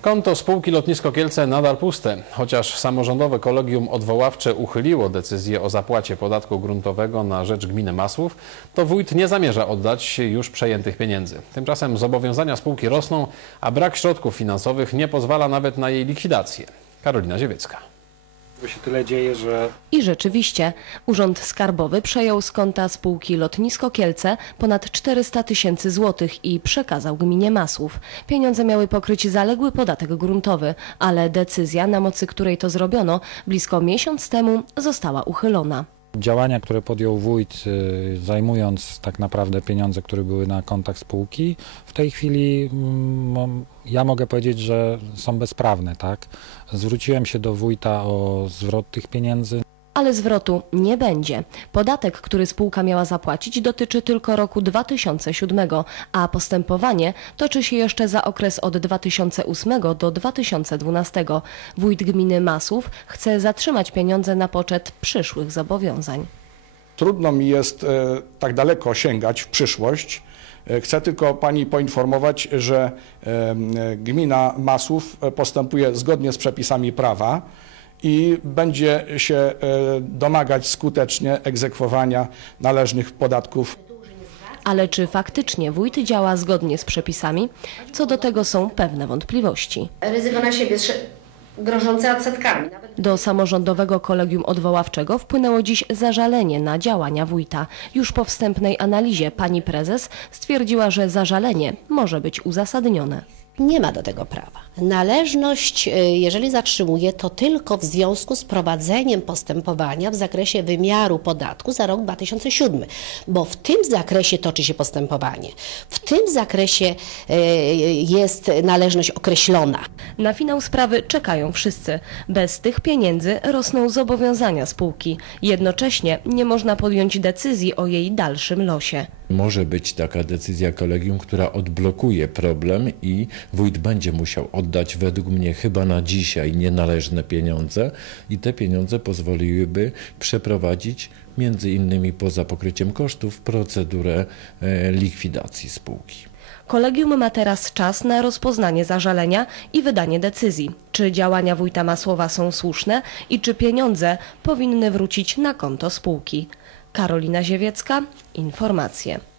Konto spółki Lotnisko Kielce nadal puste. Chociaż samorządowe kolegium odwoławcze uchyliło decyzję o zapłacie podatku gruntowego na rzecz gminy Masłów, to wójt nie zamierza oddać już przejętych pieniędzy. Tymczasem zobowiązania spółki rosną, a brak środków finansowych nie pozwala nawet na jej likwidację. Karolina Ziewiecka. Bo się tyle dzieje, że I rzeczywiście, Urząd Skarbowy przejął z konta spółki Lotnisko Kielce ponad 400 tysięcy złotych i przekazał gminie Masłów. Pieniądze miały pokryć zaległy podatek gruntowy, ale decyzja, na mocy której to zrobiono, blisko miesiąc temu została uchylona. Działania, które podjął wójt, y, zajmując tak naprawdę pieniądze, które były na kontach spółki, w tej chwili mm, ja mogę powiedzieć, że są bezprawne. Tak? Zwróciłem się do wójta o zwrot tych pieniędzy. Ale zwrotu nie będzie. Podatek, który spółka miała zapłacić, dotyczy tylko roku 2007, a postępowanie toczy się jeszcze za okres od 2008 do 2012. Wójt gminy Masłów chce zatrzymać pieniądze na poczet przyszłych zobowiązań. Trudno mi jest e, tak daleko sięgać w przyszłość. E, Chcę tylko Pani poinformować, że e, gmina Masłów e, postępuje zgodnie z przepisami prawa i będzie się e, domagać skutecznie egzekwowania należnych podatków Ale czy faktycznie wójt działa zgodnie z przepisami? Co do tego są pewne wątpliwości. ryzyko na siebie grożące odsetkami. Do samorządowego kolegium odwoławczego wpłynęło dziś zażalenie na działania wójta. Już po wstępnej analizie pani prezes stwierdziła, że zażalenie może być uzasadnione. Nie ma do tego prawa. Należność, y, jeżeli zatrzymuje, to tylko w związku z prowadzeniem postępowania w zakresie wymiaru podatku za rok 2007, bo w tym zakresie toczy się postępowanie. W tym zakresie y, jest należność określona. Na finał sprawy czekają wszyscy. Bez tych pieniędzy rosną zobowiązania spółki. Jednocześnie nie można podjąć decyzji o jej dalszym losie. Może być taka decyzja kolegium, która odblokuje problem i wójt będzie musiał oddać według mnie chyba na dzisiaj nienależne pieniądze i te pieniądze pozwoliłyby przeprowadzić między innymi poza pokryciem kosztów procedurę e, likwidacji spółki. Kolegium ma teraz czas na rozpoznanie zażalenia i wydanie decyzji, czy działania wójta Masłowa są słuszne i czy pieniądze powinny wrócić na konto spółki. Karolina Ziewiecka, informacje.